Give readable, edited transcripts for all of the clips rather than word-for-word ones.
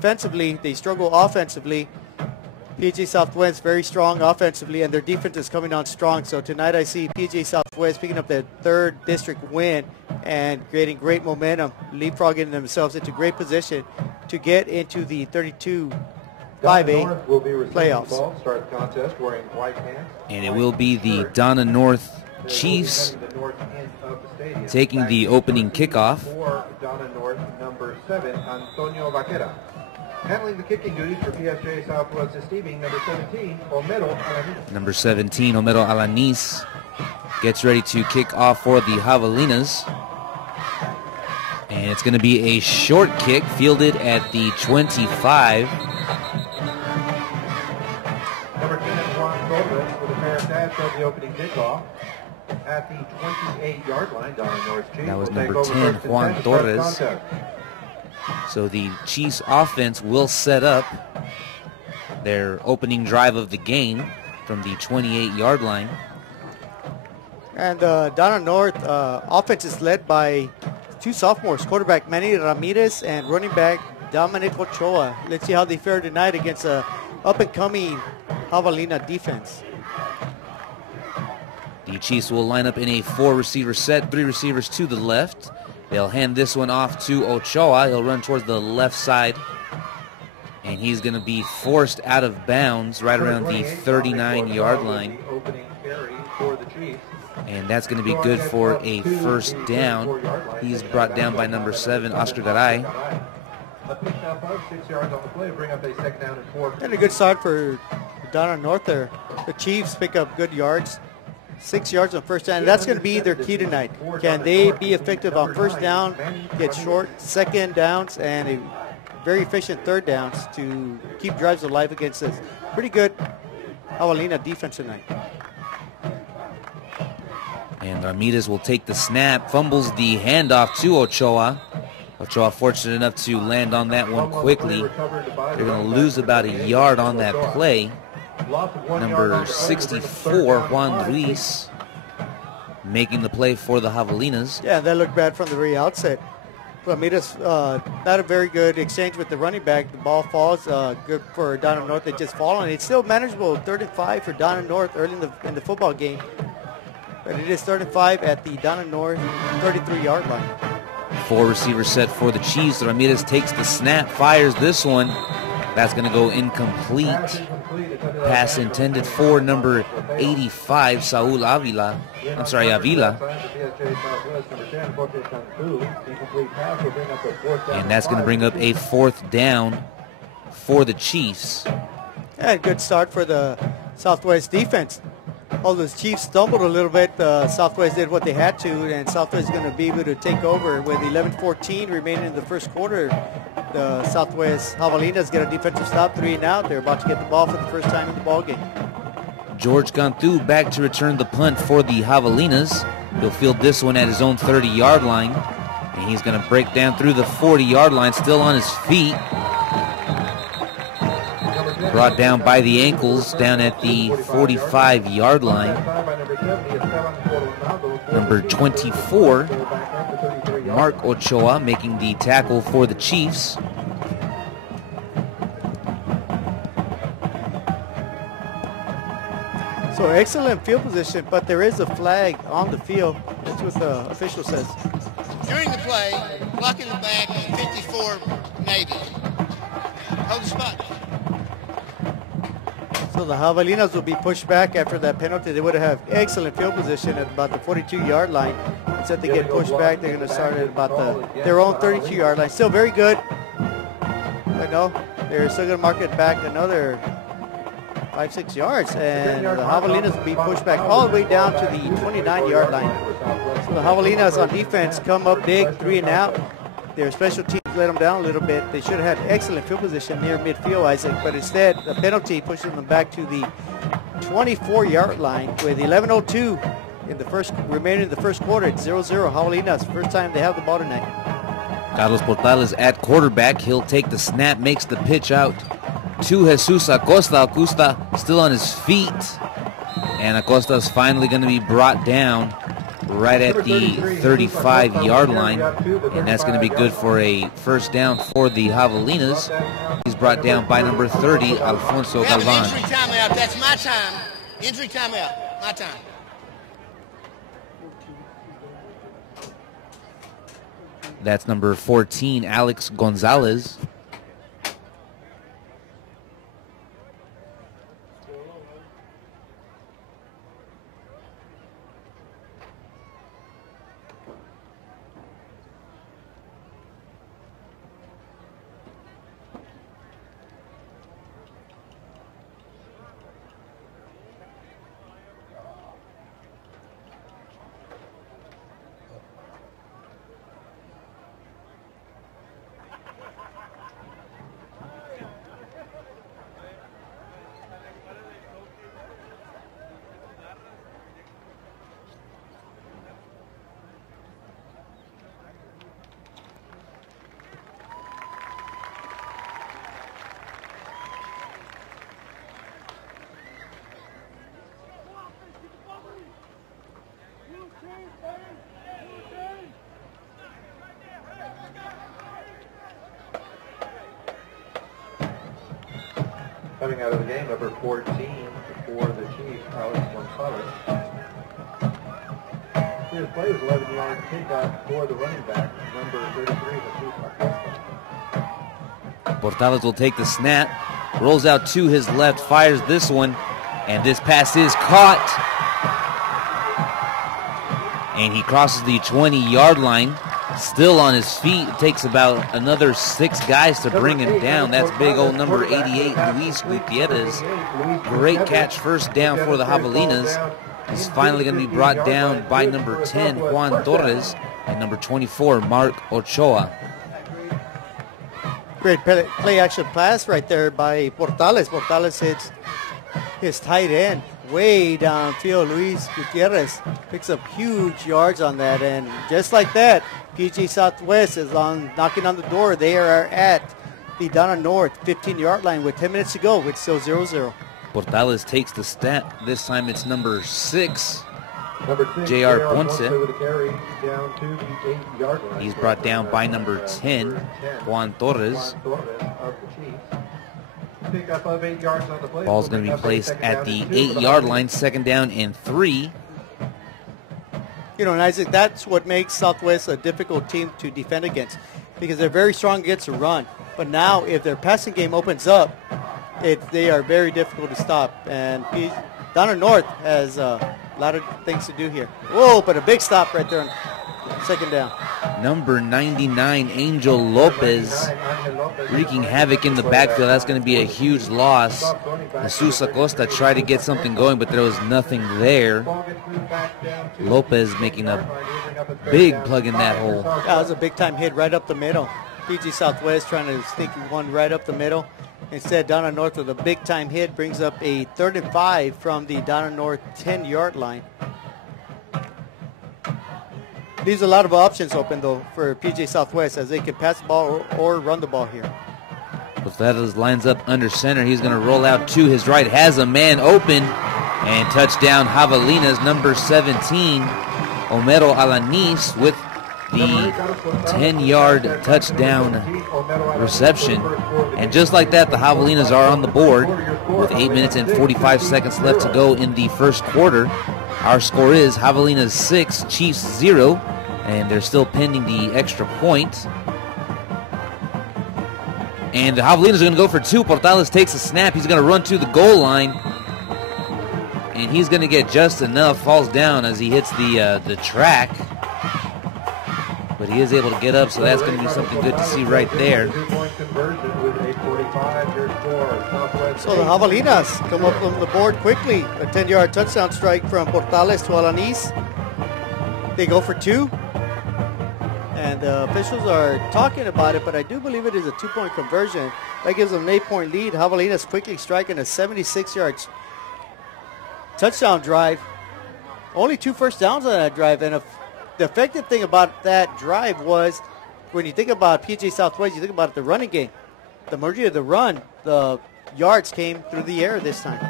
defensively. They struggle offensively. PSJA Southwest very strong offensively, and their defense is coming on strong. So tonight I see PSJA Southwest picking up their 3rd district win and creating great momentum, leapfrogging themselves into great position to get into the 32 5A playoffs. Start the contest wearing white pants. And it will be the Donna North Chiefs taking the opening kickoff. For Donna North, number 7, Antonio Vaquera. Handling the kicking duties for PSJA Southwest this evening, number 17, Homero Alanis. Number 17, Homero Alanis, gets ready to kick off for the Javelinas. And it's going to be a short kick fielded at the 25. Number 10, Juan Torres with a pair of dash of the opening kickoff at the 28-yard line. Donna North Chiefs. That was number 10, Juan Torres. So the Chiefs offense will set up their opening drive of the game from the 28-yard line. And Donna North offense is led by 2 sophomores, quarterback Manny Ramirez and running back Dominic Ochoa. Let's see how they fare tonight against a up-and-coming Javelina defense. The Chiefs will line up in a 4-receiver set, 3 receivers to the left. They'll hand this one off to Ochoa. He'll run towards the left side, and he's going to be forced out of bounds right around the 39-yard line. And that's going to be good for a first down. He's brought down by number 7, Oscar Garay. And a good start for Donna North there. The Chiefs pick up good yards. 6 yards on first down. And that's going to be their key tonight. Can they be effective on first down, get short second downs, and a very efficient third downs to keep drives alive against this pretty good Javelina defense tonight. And Ramirez will take the snap, fumbles the handoff to Ochoa. Ochoa fortunate enough to land on that one quickly. They're going to lose about a yard on that play. Number 64, Juan Ruiz, making the play for the Javelinas. Yeah, that looked bad from the very outset. Ramirez, not a very good exchange with the running back. The ball falls, good for Donna North. They just fall on it. It's still manageable, 3rd and 5 for Donna North early in the football game. But it is 3rd and 5 at the Donna North 33-yard line. 4-receiver set for the Chiefs. Ramirez takes the snap, fires this one. That's going to go incomplete. Pass intended for number 85, Saul Avila. And that's going to bring up a 4th down for the Chiefs. Yeah, good start for the Southwest defense. Although the Chiefs stumbled a little bit, Southwest did what they had to, and Southwest is going to be able to take over with 11:14 remaining in the first quarter. The Southwest Javelinas get a defensive stop, 3 and out. They're about to get the ball for the first time in the ball game. George Cantu back to return the punt for the Javelinas. He'll field this one at his own 30-yard line, and he's going to break down through the 40-yard line, still on his feet. Brought down by the ankles down at the 45-yard line. Number 24, Mark Ochoa, making the tackle for the Chiefs. So excellent field position, but there is a flag on the field. That's what the official says. During the play, blocking the back, 54 Navy. Hold the spot. So the Javelinas will be pushed back after that penalty. They would have excellent field position at about the 42-yard line. Instead they get pushed back, they're going to start at about their own 32-yard line. Still very good. But no, they're still going to mark it back another 5-6 yards. And the Javelinas will be pushed back all the way down to the 29-yard line. So the Javelinas on defense come up big, 3 and out. Their special teams let them down a little bit. They should have had excellent field position near midfield, Isaac, but instead the penalty pushes them back to the 24-yard line with 11:02 in the remaining in the first quarter. It's 0-0 Javelinas. First time they have the ball tonight. Carlos Portales at quarterback. He'll take the snap, makes the pitch out to Jesus Acosta. Acosta still on his feet, and Acosta is finally going to be brought down right at the 35-yard line, and that's going to be good for a first down for the Javelinas. He's brought down by number 30, Alfonso Galvan. Injury timeout. That's my time. Injury timeout. My time. That's number 14, Alex Gonzalez. Coming out of the game, number 14 for the Chiefs, Alex Gonzalez. His play was 11-yard kickoff for the running back, number 33, the Chiefs. Portales will take the snap, rolls out to his left, fires this one, and this pass is caught. And he crosses the 20-yard line, still on his feet. It takes about another 6 guys to bring him down. That's big old number 88, Luis Gutierrez. Great catch, first down for the Javelinas. He's finally going to be brought down by number 10, Juan Torres, and number 24, Mark Ochoa. Great play-action pass right there by Portales. Portales hits his tight end way downfield. Luis Gutierrez picks up huge yards on that, and just like that, PJ Southwest is knocking on the door. They are at the Donna North 15-yard line with 10 minutes to go. It's still 0-0. Portales takes the snap. This time it's number 6, J.R. Ponce. He's brought down by number 10, Juan Torres. Ball's going to be placed at the 8-yard line, second down and 3. You know, and Isaac, that's what makes Southwest a difficult team to defend against, because they're very strong against the run. But now, if their passing game opens up, they are very difficult to stop. And Donna North has a lot of things to do here. Whoa, but a big stop right there on second down. Number 99, Angel Lopez, wreaking havoc in the backfield. That's going to be a huge loss. Jesus Acosta tried to get something going, but there was nothing there. Lopez making a big plug in that hole. That was a big-time hit right up the middle. PG Southwest trying to sneak one right up the middle. Instead, Donna North with a big-time hit brings up a 3rd and 5 from the Donna North 10-yard line. Leaves a lot of options open, though, for PJ Southwest, as they can pass the ball or run the ball here. Portales lines up under center. He's going to roll out to his right. Has a man open. And touchdown, Javelinas, number 17, Homero Alanis, with the 10-yard touchdown reception. And just like that, the Javelinas are on the board with 8 minutes and 45 seconds left to go in the first quarter. Our score is Javelinas 6, Chiefs 0, and they're still pending the extra point. And the Javelinas are going to go for 2. Portales takes a snap. He's going to run to the goal line, and he's going to get just enough. Falls down as he hits the track, but he is able to get up, so that's going to be something good to see right there. So the Javelinas come up on the board quickly. A 10-yard touchdown strike from Portales to Alanis. They go for 2. And the officials are talking about it, but I do believe it is a 2-point conversion. That gives them an 8-point lead. Javelinas quickly striking a 76-yard touchdown drive. Only 2 first downs on that drive. And the effective thing about that drive was, when you think about PJ Southwest, you think about the running game. The majority of the run, the yards came through the air this time.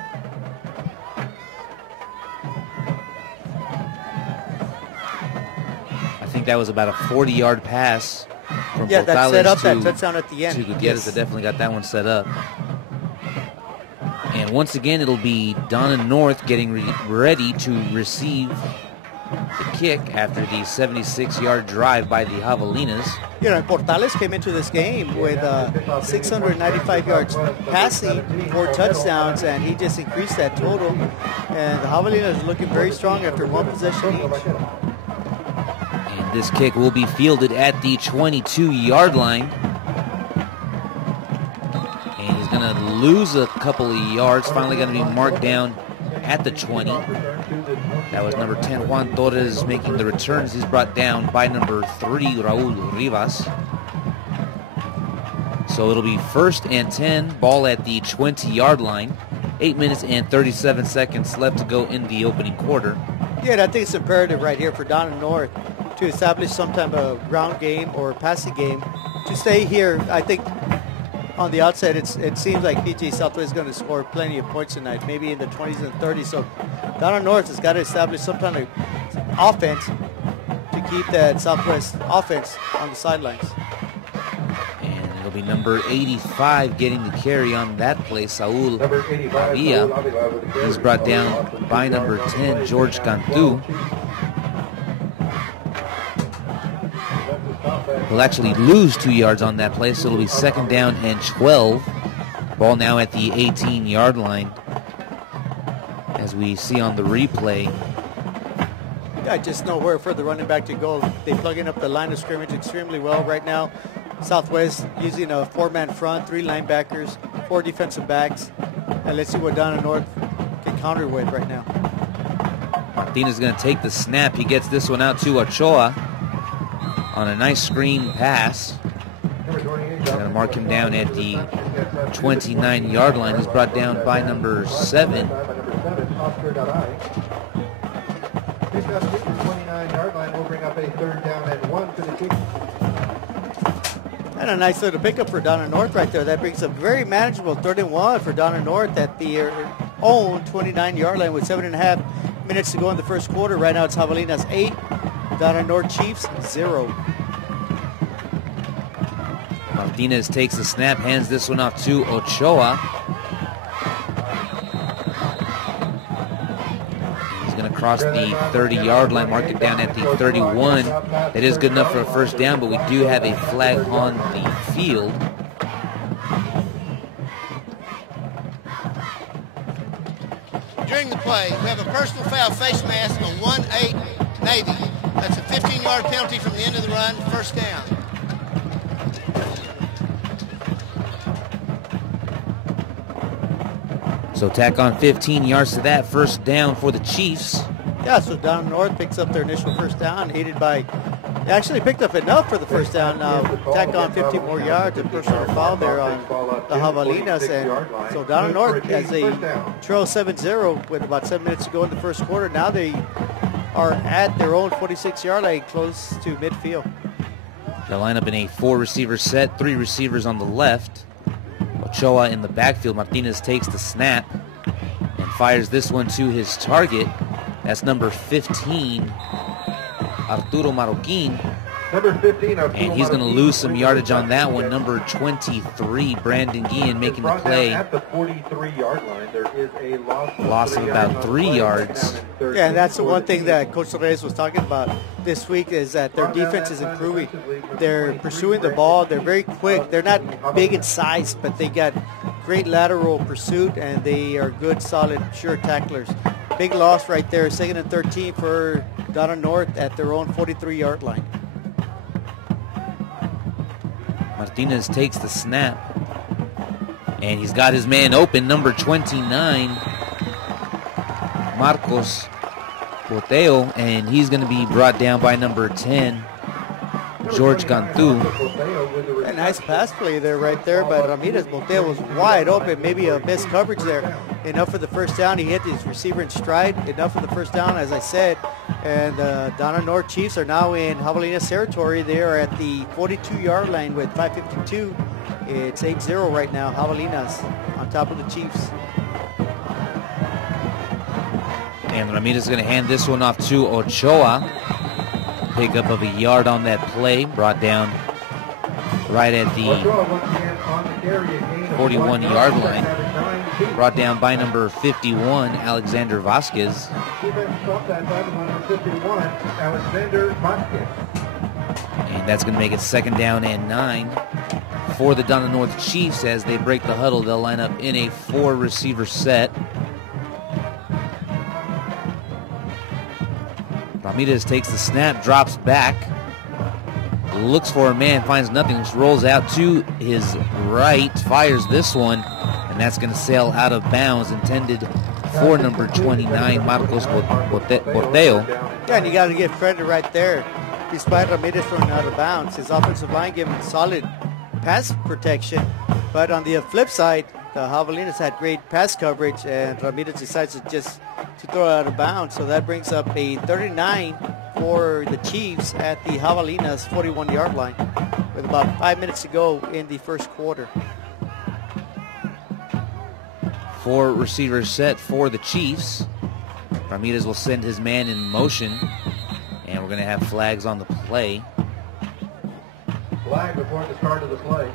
think that was about a 40-yard pass from Yeah, that set Portales up that to touchdown at the end. Gutierrez. Yes. That definitely got that one set up. And once again, it'll be Donna North getting ready to receive the kick after the 76-yard drive by the Javelinas. You know, Portales came into this game with 695 yards passing, 4 touchdowns, and he just increased that total. And the Javelinas are looking very strong after 1 possession each. And this kick will be fielded at the 22-yard line. And he's going to lose a couple of yards. Finally going to be marked down at the 20. That was number 10, Juan Torres, making the returns. He's brought down by number 3, Raul Rivas. So it'll be 1st and 10, ball at the 20-yard line. 8 minutes and 37 seconds left to go in the opening quarter. Yeah, and I think it's imperative right here for Donna North to establish some type of ground game or passing game to stay here. I think on the outset, it seems like PSJA Southwest is going to score plenty of points tonight, maybe in the 20s and 30s. So Donna North has got to establish some kind of offense to keep that Southwest offense on the sidelines. And it'll be number 85 getting the carry on that play, Saul Avila. He's brought down by number 10, George Cantu. Will actually lose 2 yards on that play, so it'll be 2nd down and 12. Ball now at the 18-yard line. As we see on the replay. I just know where for the running back to go. They're plugging up the line of scrimmage extremely well right now. Southwest using a 4-man front, 3 linebackers, 4 defensive backs. And let's see what Donna North can counter with right now. Martinez is going to take the snap. He gets this one out to Ochoa on a nice screen pass. They're going to mark him down at the 29-yard line. He's brought down by number 7. Pick up at the 29-yard line. We'll bring up a 3rd down and 1 for the kick. And a nice little pickup for Donna North right there. That brings a very manageable 3rd and 1 for Donna North at their own 29-yard line with 7.5 minutes to go in the first quarter. Right now it's Javelinas 8, Donna North Chiefs 0. Martinez takes the snap, hands this one off to Ochoa. He's going to cross the 30-yard line, mark it down at the 31. That is good enough for a 1st down, but we do have a flag on the field. During the play, we have a personal foul face mask on 1-8 Navy. That's a 15-yard penalty from the end of the run, 1st down. So tack on 15 yards to that, 1st down for the Chiefs. Yeah, so Donna North picks up their initial 1st down, aided by, they actually picked up enough for the 1st down. Now tack on 15 more yards, a personal foul there on the Javelinas. And so Donna North has a trail 7-0 with about 7 minutes to go in the first quarter. Now they are at their own 46-yard line, close to midfield. They'll line up in a 4-receiver set, 3 receivers on the left. Ochoa in the backfield. Martinez takes the snap and fires this one to his target. That's number 15, Arturo Marroquin. Number 15, and he's going to lose some yardage on that one. Number 23, Brandon Guillen, making the play. At the 43-yard line, there is a loss of about 3 yards. Yeah, and that's the one thing that Coach Reyes was talking about this week is that their defense is improving. They're pursuing the ball. They're very quick. They're not big in size, but they got great lateral pursuit, and they are good, solid, sure tacklers. Big loss right there. 2nd and 13 for Donna North at their own 43-yard line. Martinez takes the snap, and he's got his man open, number 29, Marcos Boteo, and he's going to be brought down by number 10, George Cantu. A nice pass play there right there by Ramirez. Boteo was wide open, maybe a missed coverage there. Enough for the 1st down. He hit his receiver in stride. Enough for the 1st down, as I said. And Donna North Chiefs are now in Javelinas territory. They are at the 42-yard line with 5:52. It's 8-0 right now. Javelinas on top of the Chiefs. And Ramirez is going to hand this one off to Ochoa. pickup of a yard on that play, brought down right at the 41-yard line. Brought down by number 51, Alexander Vasquez. And that's going to make it 2nd down and 9 for the Donna North Chiefs. As they break the huddle, they'll line up in a 4-receiver set. Ramirez takes the snap, drops back, looks for a man, finds nothing, rolls out to his right, fires this one, and that's going to sail out of bounds, intended for number 29, Marcos Porteo. Yeah, and you got to give credit right there. Despite Ramirez throwing out of bounds, his offensive line gave him solid pass protection. But on the flip side, the Javelinas had great pass coverage, and Ramirez decides to throw it out of bounds. So that brings up a 39 for the Chiefs at the Javelinas 41-yard line with about 5 minutes to go in the first quarter. 4 receivers set for the Chiefs. Ramirez will send his man in motion, and we're going to have flags on the play. Flag before the start of the play.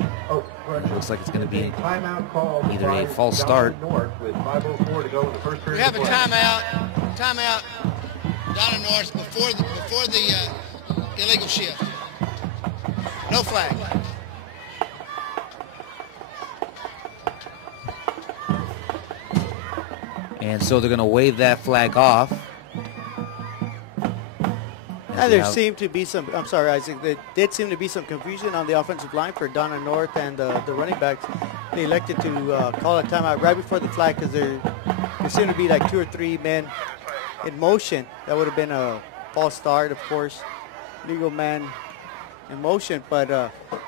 It looks like it's going to be timeout call either a false start. With 5:04 to go in the first period. We have a timeout, Donna North before the illegal shift. No flag. And so they're going to wave that flag off. And there seemed to be some, I'm sorry, Isaac, there did seem to be some confusion on the offensive line for Donna North and the running backs. They elected to call a timeout right before the flag because there seemed to be like 2 or 3 men in motion. That would have been a false start, of course. Legal man in motion. But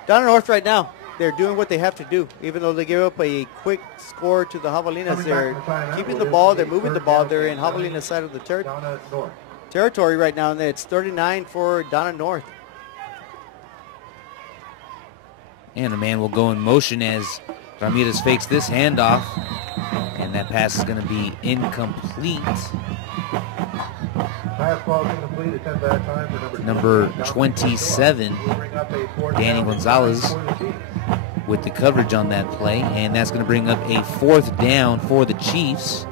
Donna North right now, they're doing what they have to do. Even though they give up a quick score to the Javelinas, they're keeping the ball, they're moving the ball. They're in Javelina's side of the territory right now, and it's 39 for Donna North. And a man will go in motion as Ramirez fakes this handoff, and that pass is going to be incomplete. Number 27, Danny Gonzalez, with the coverage on that play, and that's going to bring up a 4th down for the Chiefs.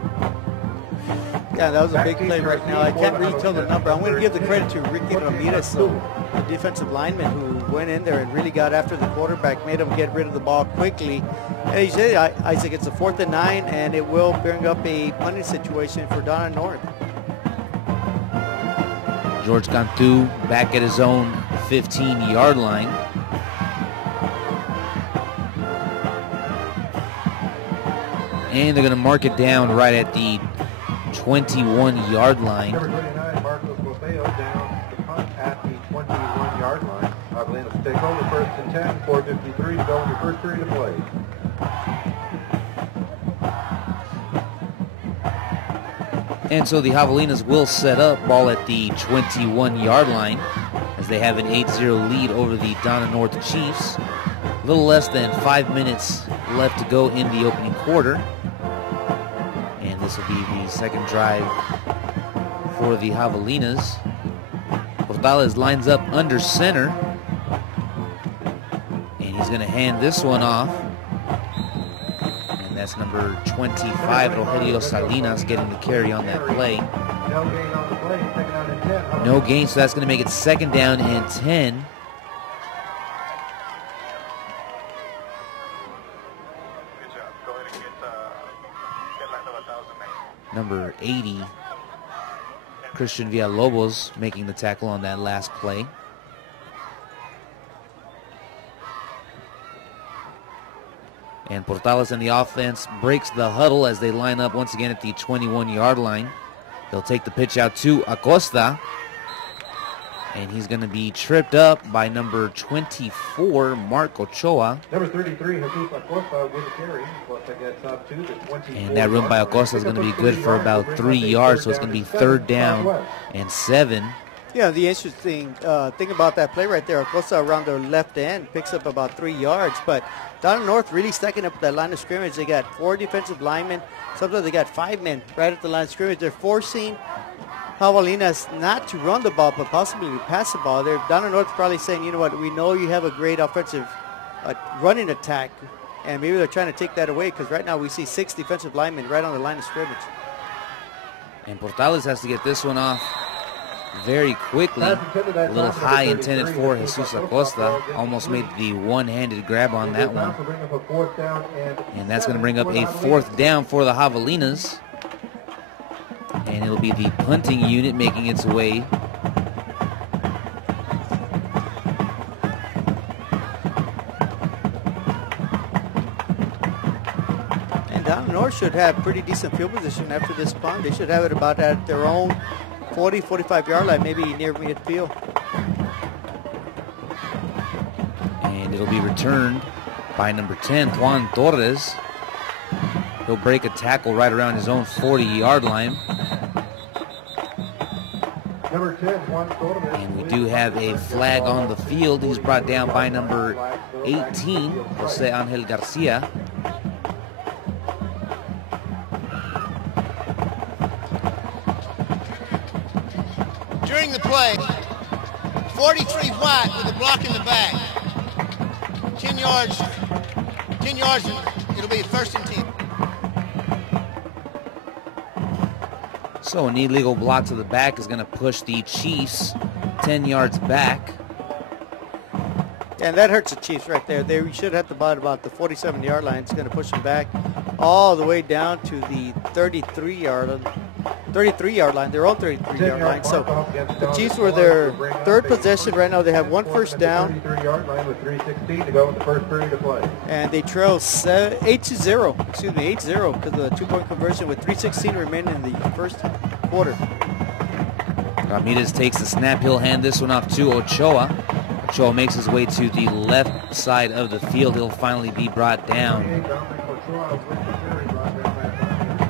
Yeah, that was a big play right now. I can't really tell the number. I'm going to give the credit to Ricky Ramirez, the defensive lineman who went in there and really got after the quarterback, made him get rid of the ball quickly. And he said, Isaac, it's a 4th and 9, and it will bring up a punting situation for Donna North. George Cantu back at his own 15-yard line. And they're going to mark it down right at the 21-yard line. Number 29, Marcos Porteo down the punt at the 21-yard line. Javelinas take over 1st and 10, 4:53 to go in the first period of play. And so the Javelinas will set up, ball at the 21-yard line, as they have an 8-0 lead over the Donna North Chiefs. A little less than 5 minutes left to go in the opening quarter. And this will be the second drive for the Javelinas. Portales lines up under center, and he's going to hand this one off. And that's number 25, Rogelio Salinas, getting the carry on that play. No gain on the play, 2nd down and 10. No gain, so that's going to make it 2nd down and 10. Number 80, Christian Villalobos, making the tackle on that last play. And Portales in the offense breaks the huddle as they line up once again at the 21-yard line. They'll take the pitch out to Acosta. And he's going to be tripped up by number 24, Mark Ochoa. Number 33, Jesus Acosta with a carry. Acosta gets up to the 24. And that run by Acosta is going to be good for about 3 yards, so it's going to be 3rd down and 7. Yeah, the interesting thing about that play right there, Acosta around the left end picks up about 3 yards, but Donna North really stacking up that line of scrimmage. They got 4 defensive linemen. Sometimes they got 5 men right at the line of scrimmage. They're forcing Javelinas not to run the ball, but possibly to pass the ball. They're Donna North probably saying, you know what, we know you have a great offensive running attack, and maybe they're trying to take that away because right now we see 6 defensive linemen right on the line of scrimmage. And Portales has to get this one off very quickly. A little high intended for Jesus Acosta. Almost made the one-handed grab on that one. And that's going to bring up a 4th down for the Javelinas. And it'll be the punting unit making its way. And Donna North should have pretty decent field position after this punt. They should have it about at their own 40, 45-yard line, maybe near midfield. And it'll be returned by number 10, Juan Torres. He'll break a tackle right around his own 40-yard line. Number 10, Juan Torres. And we do have a flag on the field. He's brought down by number 18, Jose Angel Garcia. During the play, 43 White with a block in the back. 10 yards, and it'll be 1st and 10. So an illegal block to the back is going to push the Chiefs 10 yards back. And that hurts the Chiefs right there. They should have the ball about the 47-yard line. It's going to push them back all the way down to the 33-yard line. Their own 33-yard line. So the Chiefs were their 3rd possession. Right now they have 1 first down. 33-yard line with 3:16 to go in the first period of play. And they trail 8-0. Excuse me, 8-0 because of the 2-point conversion with 3:16 remaining in the first quarter. Ramirez takes the snap. He'll hand this one off to Ochoa. Ochoa makes his way to the left side of the field. He'll finally be brought down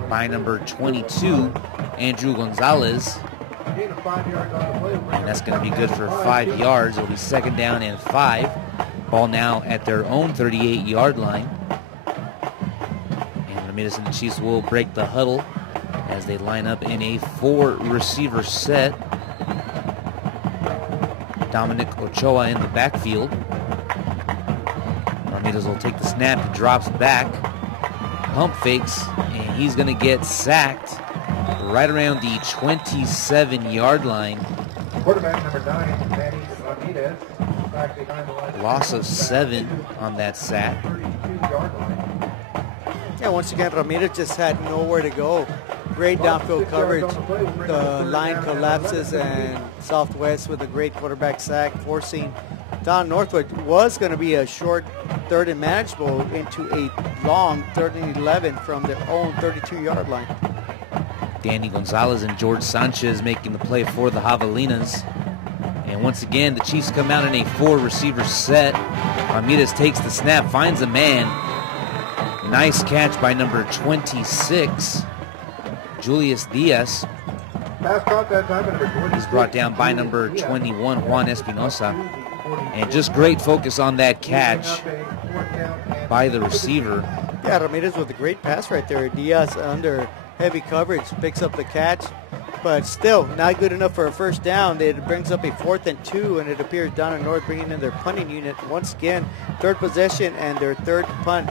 by number 22, Andrew Gonzalez. And that's going to be good for 5 yards. It'll be 2nd down and 5. Ball now at their own 38-yard line. And Ramirez and the Chiefs will break the huddle as they line up in a 4-receiver set. Dominic Ochoa in the backfield. Ramirez will take the snap. He drops back. Pump fakes, and he's going to get sacked right around the 27-yard line. Quarterback number 9, Manny Ramirez. Back behind the line. Loss of 7 on that sack. 32-yard line. Yeah, once again, Ramirez just had nowhere to go. Great downfield coverage. The line collapses, and Southwest with a great quarterback sack, forcing Don Northwood was going to be a short 3rd and manageable into a long 3rd and 11 from their own 32-yard line. Danny Gonzalez and George Sanchez making the play for the Javelinas. And once again, the Chiefs come out in a 4-receiver set. Ramirez takes the snap, finds a man. Nice catch by number 26, Julius Diaz. Pass caught that time by number 26. He's brought down by number 21, Juan Espinosa. And just great focus on that catch by the receiver. Yeah, Ramirez with a great pass right there. Diaz under heavy coverage picks up the catch, but still not good enough for a 1st down. It brings up a 4th and 2, and it appears Donna North bringing in their punting unit once again. 3rd possession and their 3rd punt.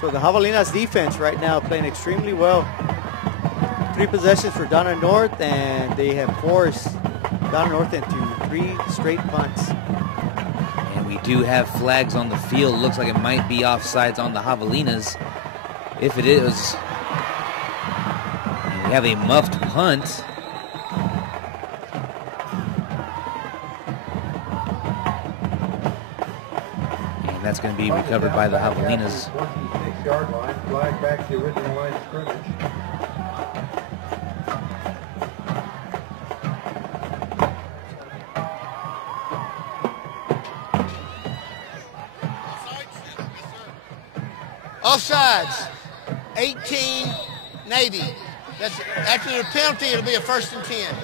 So the Javelinas defense right now playing extremely well. 3 possessions for Donna North, and they have forced Donna North into 3 straight punts. And we do have flags on the field. Looks like it might be offsides on the Javelinas. If it is, we have a muffed punt. And that's going to be recovered by the Javelinas. 26-yard line, flag back to the original line of scrimmage. Offsides, 18 Navy. That's after the penalty, it'll be a 1st and 10.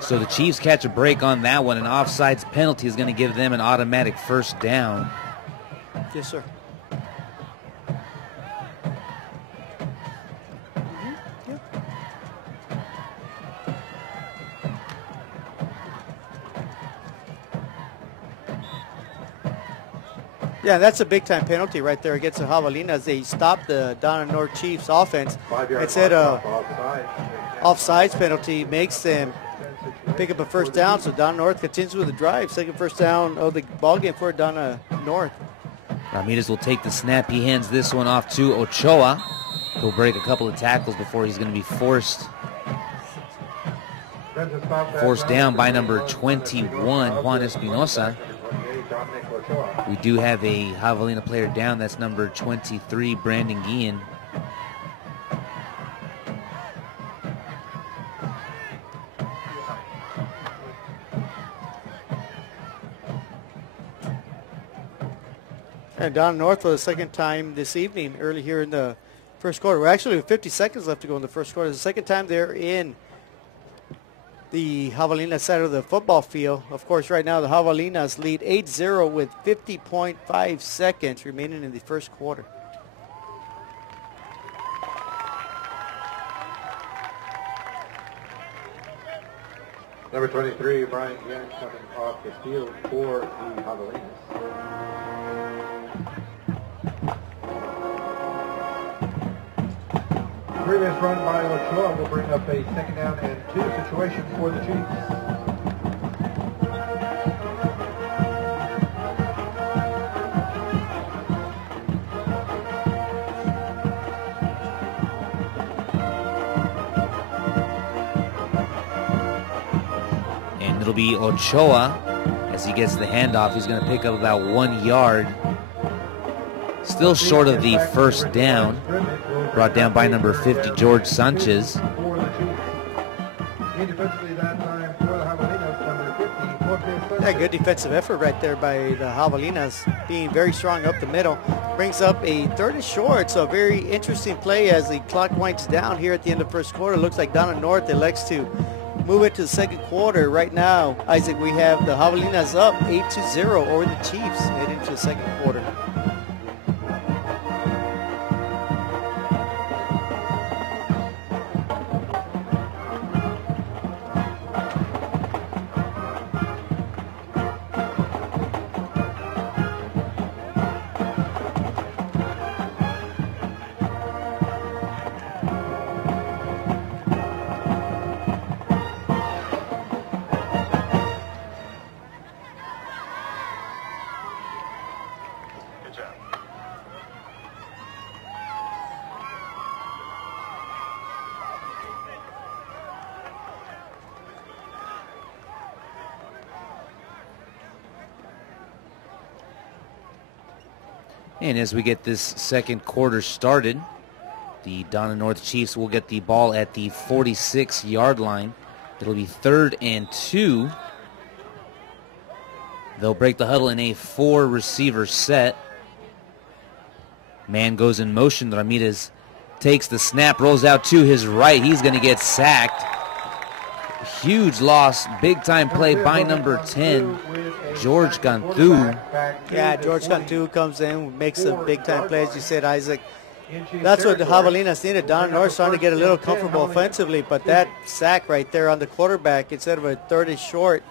So the Chiefs catch a break on that one. An offsides penalty is going to give them an automatic 1st down. Yes, sir. Yeah, that's a big-time penalty right there against the Javelinas. They stopped the Donna North Chiefs offense. Instead of offsides penalty makes them pick up a first down, so Donna North continues with the drive. Second first down of the ball game for Donna North. Ramirez will take the snap. He hands this one off to Ochoa. He'll break a couple of tackles before he's going to be forced down by number 21, Juan Espinosa. We do have a Javelina player down. That's number 23, Brandon Guillen. And Donna North for the second time this evening, early here in the first quarter. We're actually with 50 seconds left to go in the first quarter. The second time they're in the Javelina side of the football field. Of course, right now the Javelinas lead 8-0 with 50.5 seconds remaining in the first quarter. Number 23, Brian Young, coming off the field for the Javelinas. Previous run by Ochoa will bring up a second down and 2 situation for the Chiefs. And it'll be Ochoa as he gets the handoff. He's going to pick up about 1 yard. Still short of the first down. Brought down by number 50, George Sanchez. Yeah, good defensive effort right there by the Javelinas, being very strong up the middle. Brings up a third and short, so a very interesting play as the clock winds down here at the end of first quarter. Looks like Donna North elects to move it to the second quarter. Right now, Isaac, we have the Javelinas up 8-0 over the Chiefs heading into the second quarter. And as we get this second quarter started, the Donna North Chiefs will get the ball at the 46-yard line. It'll be 3rd and 2. They'll break the huddle in a 4-receiver set. Man goes in motion. Ramirez takes the snap, rolls out to his right. He's going to get sacked. Huge loss, big-time play by number 10, George Cantu. Yeah, George Cantu comes in, makes a big-time play, as you said, Isaac. That's what the Javelinas needed. Donna North trying to get a little comfortable offensively, but that sack right there on the quarterback, instead of a 3rd and short,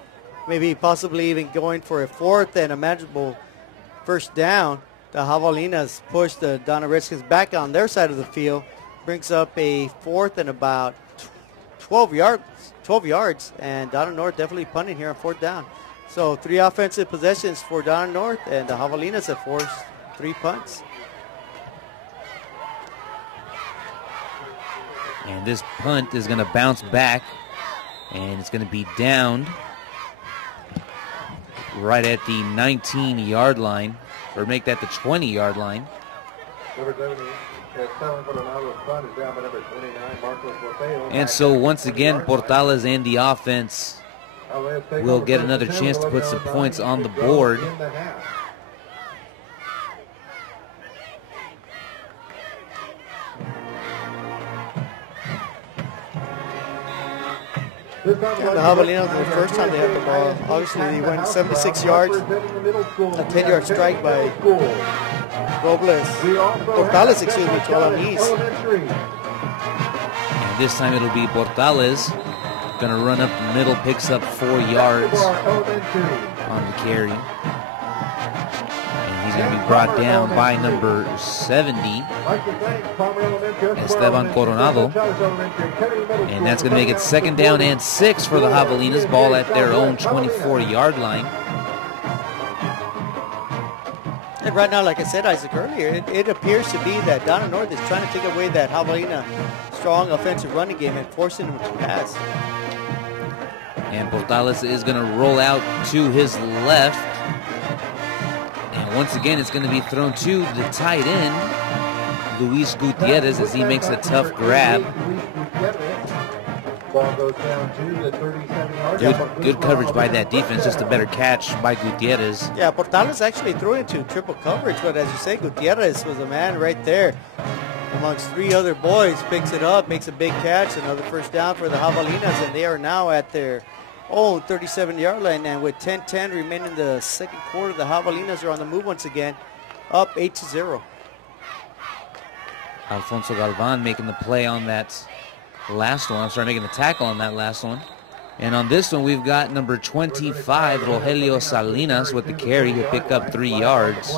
maybe possibly even going for a 4th and a manageable first down, the Javelinas push the Donna Redskins back on their side of the field, brings up a 4th and about 12 yards, and Donna North definitely punting here on 4th down. So 3 offensive possessions for Donna North, and the Javelinas have forced 3 punts. And this punt is going to bounce back, and it's going to be downed right at the 19-yard line, or make that the 20-yard line. And so once again, Portales and the offense will get another chance to put some points on the board. The Javelinas, the first time they had the ball, obviously they went 76 yards, a 10-yard strike by Portales, excuse me, to Alanis. And this time it'll be Portales, going to run up the middle, picks up 4 yards on the carry. And He's going to be brought down by number 70, Esteban Coronado. And that's going to make it 2nd down and 6 for the Javelinas. Ball at their own 24-yard line. And right now, like I said, Isaac, earlier, it appears to be that Donna North is trying to take away that Javelina strong offensive running game and forcing them to pass. And Portales is going to roll out to his left. And once again, it's going to be thrown to the tight end, Luis Gutierrez, as he makes a tough grab. Ball goes down to the 37-yard. Good coverage by that defense, just a better catch by Gutierrez. Yeah, Portales actually threw into triple coverage, but as you say, Gutierrez was a man right there amongst 3 other boys, picks it up, makes a big catch, another first down for the Javelinas, and they are now at their own 37-yard line, and with 10-10 remaining in the second quarter, the Javelinas are on the move once again, up 8-0. Alfonso Galvan making the play on that last one. Making the tackle on that last one. And on this one, we've got number 25, Rogelio Salinas, with the carry. He'll pick up 3 yards,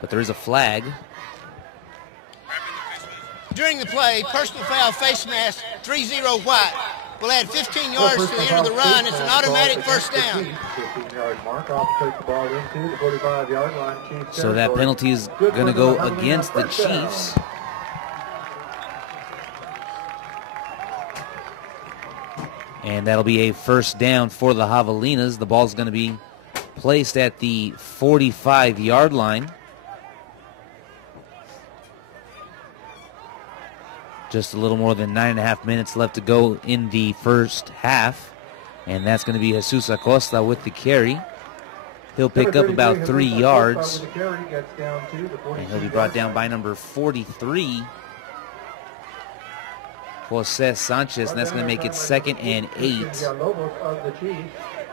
but there is a flag. During the play, personal foul, face mask, 3-0 White. We'll add 15 yards to the end of the run. It's an automatic first down. So that penalty is going to go against the Chiefs. And that'll be a first down for the Javelinas. The ball's going to be placed at the 45-yard line. Just a little more than 9.5 minutes left to go in the first half. And that's going to be Jesus Acosta with the carry. He'll pick up about 3 yards. And he'll be brought down by number 43, Jose Sanchez, and that's going to make it 2nd and 8.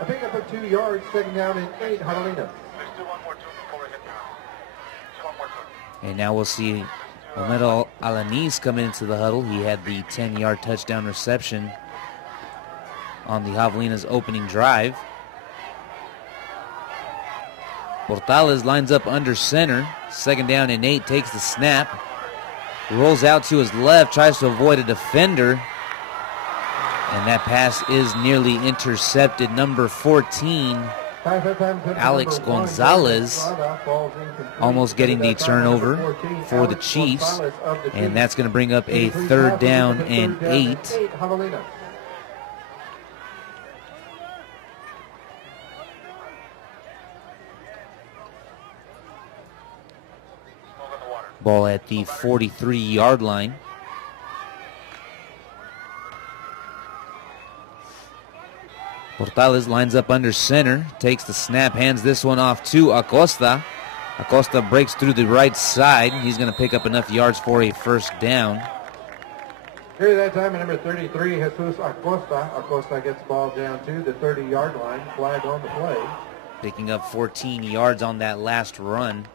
A pickup of 2 yards, 2nd down and 8, Javelina. And now we'll see Omero Alanis come into the huddle. He had the 10-yard touchdown reception on the Javelinas' opening drive. Portales lines up under center. 2nd down and 8, takes the snap. Rolls out to his left, tries to avoid a defender. And that pass is nearly intercepted. Number 14, Alex Gonzalez, almost getting the turnover for the Chiefs. And that's going to bring up a 3rd down and 8. Ball at the 43-yard line. Portales lines up under center, takes the snap, hands this one off to Acosta. Acosta breaks through the right side. He's going to pick up enough yards for a first down. Here at that time, number 33, Jesus Acosta. Acosta gets the ball down to the 30-yard line. Flag on the play. Picking up 14 yards on that last run.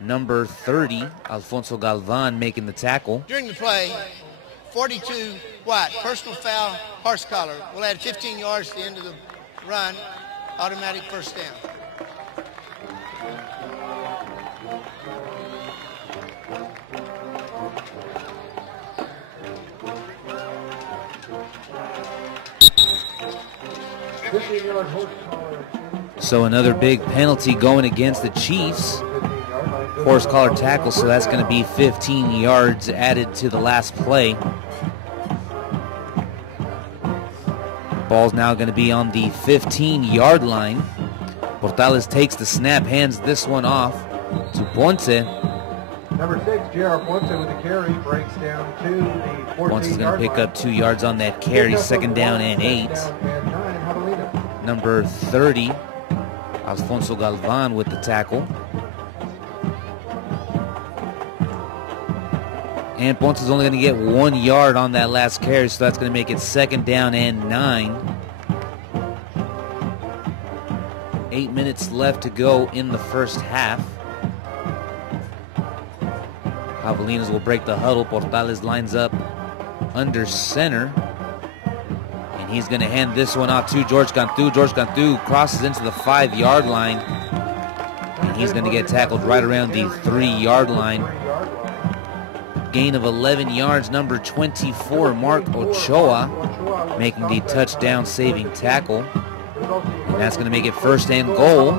Number 30, Alfonso Galvan, making the tackle. During the play, 42 White, personal foul, horse collar. We'll add 15 yards to the end of the run, automatic first down. So another big penalty going against the Chiefs. Horse collar tackle, so that's going to be 15 yards added to the last play. Ball's now going to be on the 15-yard line. Portales takes the snap, hands this one off to Ponce. Number 6, J.R. Ponce with the carry, breaks down to the 14-yard line. Ponce is going to pick up 2 yards on that carry, 2nd down and 8. Number 30, Alfonso Galvan with the tackle. And Ponce is only going to get 1 yard on that last carry, so that's going to make it 2nd down and 9. 8 minutes left to go in the first half. Javelinas will break the huddle. Portales lines up under center. And he's going to hand this one off to George Cantu. George Cantu crosses into the 5-yard line. And he's going to get tackled right around the 3-yard line. Gain of 11 yards, number 24, Mark Ochoa, making the touchdown saving tackle. And that's going to make it 1st and goal.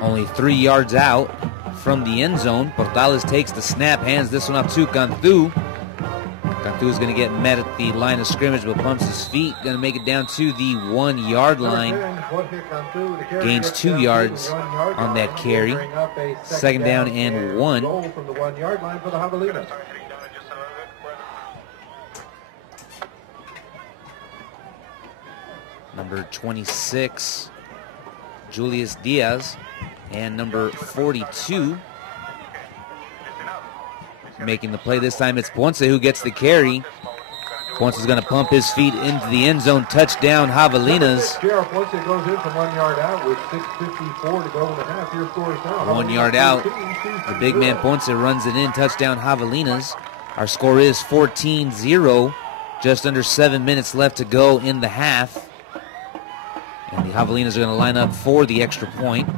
Only 3 yards out from the end zone. Portales takes the snap, hands this one up to Cantu. Cantu is going to get met at the line of scrimmage, but pumps his feet. Going to make it down to the 1-yard line. Gains 2 yards on that carry. 2nd down and 1. From the 1-yard line for the Javelinas. Number 26, Julius Diaz, and number 42 making the play. This time it's Ponce who gets the carry. Ponce is going to pump his feet into the end zone. Touchdown, Javelinas. Ponce goes in from 1 yard out with 6:54 to go in the half. Your score is now 1 yard out. The big man Ponce runs it in. Touchdown, Javelinas. Our score is 14-0. Just under 7 minutes left to go in the half. And the Javelinas are going to line up for the extra point.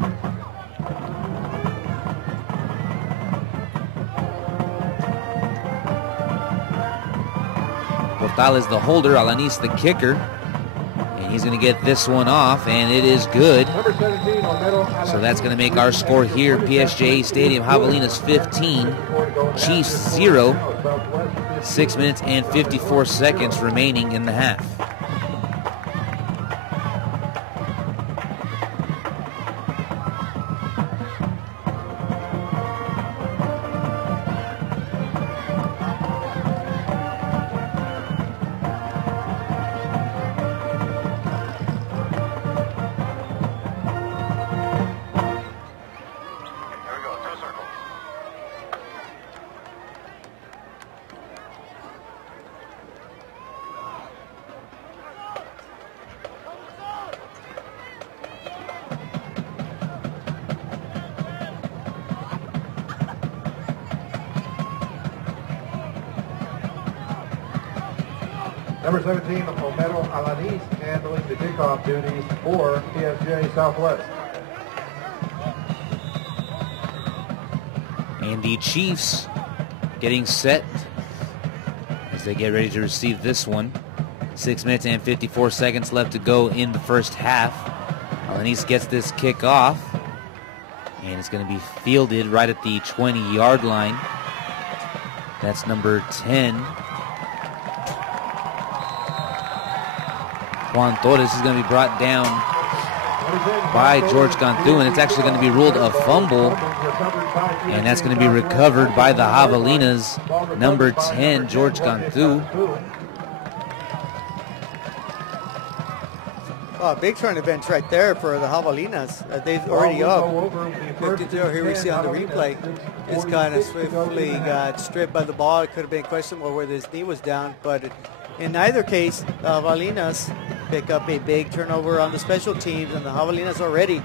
Portales the holder, Alanis the kicker. And he's going to get this one off, and it is good. So that's going to make our score here, PSJA Stadium, Javelinas 15, Chiefs 0. 6 minutes and 54 seconds remaining in the half. Number 17, Homero Alanis, handling the kickoff duties for PSJA Southwest. And the Chiefs getting set as they get ready to receive this one. 6 minutes and 54 seconds left to go in the first half. Alanis gets this kick off, and it's going to be fielded right at the 20-yard line. That's number 10. Juan Torres is going to be brought down by George Cantu, and it's actually going to be ruled a fumble, and that's going to be recovered by the Javelinas. Number 10, George Cantu. Big turn event right there for the Javelinas. They've already up 50-0. Here we see on the replay. This kind of swiftly got stripped by the ball. It could have been questionable where his knee was down, but in either case, the Javelinas pick up a big turnover on the special teams, and the Javelinas already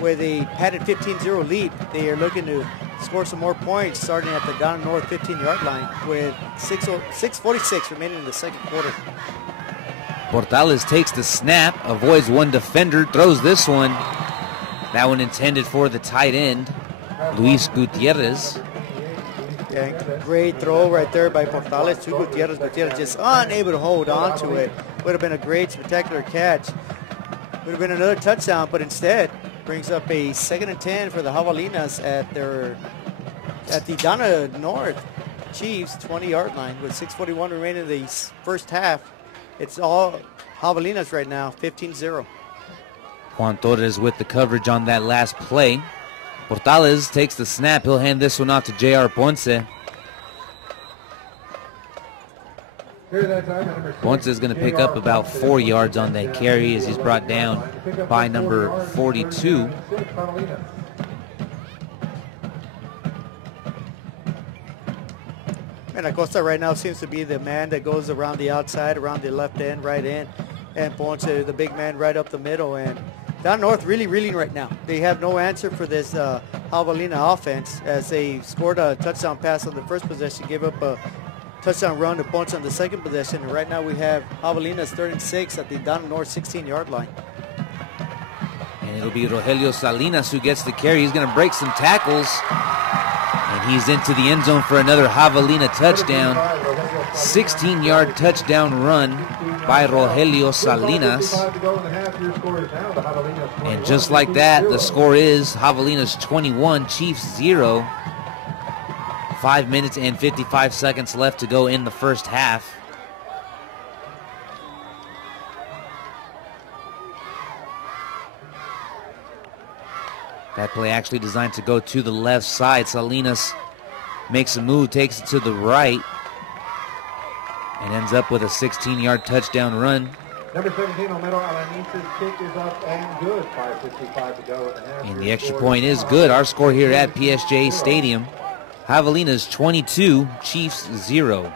with a padded 15-0 lead. They are looking to score some more points starting at the Donna North 15-yard line with 6:46 remaining in the second quarter. Portales takes the snap, avoids one defender, throws this one. That one intended for the tight end, Luis Gutierrez. Yeah, great throw right there by Portales to Gutierrez. Gutierrez just unable to hold on to it. Would have been a great, spectacular catch. Would have been another touchdown, but instead brings up a 2nd and 10 for the Javelinas at the Donna North Chiefs 20-yard line with 6:41 remaining in the first half. It's all Javelinas right now, 15-0. Juan Torres with the coverage on that last play. Portales takes the snap. He'll hand this one off to J.R. Ponce. Ponce is going to pick up about 4 yards on that carry as he's brought down by number 42. And Acosta right now seems to be the man that goes around the outside, around the left end, right end, and Ponce, the big man, right up the middle. And Down North really reeling right now. They have no answer for this Javelina offense, as they scored a touchdown pass on the first possession, gave up a touchdown run to points on the second possession. And right now we have Javelina's 3rd and 6 at the Donna North 16-yard line. And it'll be Rogelio Salinas who gets the carry. He's going to break some tackles. And he's into the end zone for another Javelina touchdown. 16-yard touchdown run by Rogelio Salinas. And just like that, the score is Javelina's 21, Chiefs 0. 5 minutes and 55 seconds left to go in the first half. That play actually designed to go to the left side. Salinas makes a move, takes it to the right, and ends up with a 16-yard touchdown run. Number 17, Omero Alanice's kick is up and good. 5:55 to go in the half. And the extra point is good. Our score here at PSJA Stadium, Javelina's 22, Chiefs 0.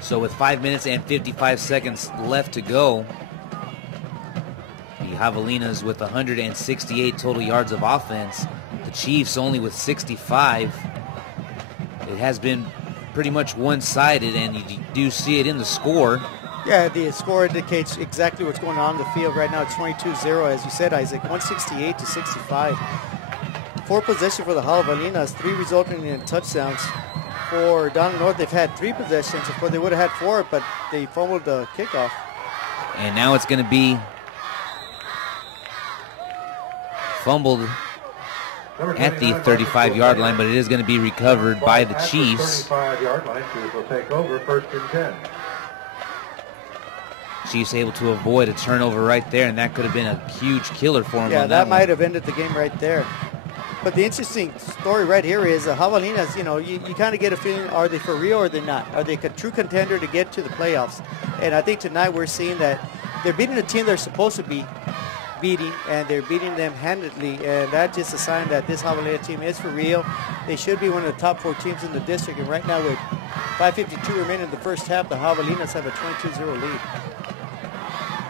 So with 5 minutes and 55 seconds left to go, the Javelinas with 168 total yards of offense, the Chiefs only with 65. It has been pretty much one-sided, and you do see it in the score. Yeah, the score indicates exactly what's going on in the field right now. It's 22-0, as you said, Isaac, 168 to 65. 4 possessions for the Javelinas, 3 resulting in touchdowns. For Donna North, they've had 3 possessions. Of course, they would have had 4, but they fumbled the kickoff. And now it's going to be fumbled at the 35-yard line, but it is going to be recovered by the Chiefs. 35-yard line, Chiefs will take over, 1st and 10. Chiefs able to avoid a turnover right there, and that could have been a huge killer for them. Yeah, on that might one. have ended the game right there. But the interesting story right here is Javelinas, you kind of get a feeling, are they for real or are they not? Are they a true contender to get to the playoffs? And I think tonight we're seeing that they're beating the team they're supposed to be beating, and they're beating them handedly. And that's just a sign that this Javelina team is for real. They should be one of the top 4 teams in the district. And right now with 5:52 remaining in the first half, the Javelinas have a 22-0 lead.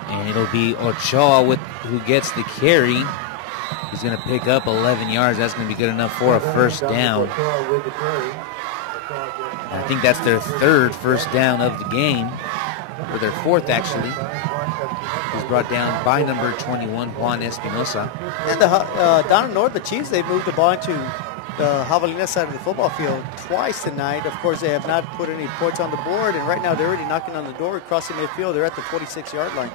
And it'll be Ochoa who gets the carry. He's going to pick up 11 yards. That's going to be good enough for a first down. I think that's their 3rd first down of the game, or their 4th actually. He's brought down by number 21, Juan Espinosa. And the Donna North, the Chiefs, they moved the ball into the Javelina side of the football field twice tonight. Of course, they have not put any points on the board, and right now they're already knocking on the door, crossing midfield. They're at the 46-yard line.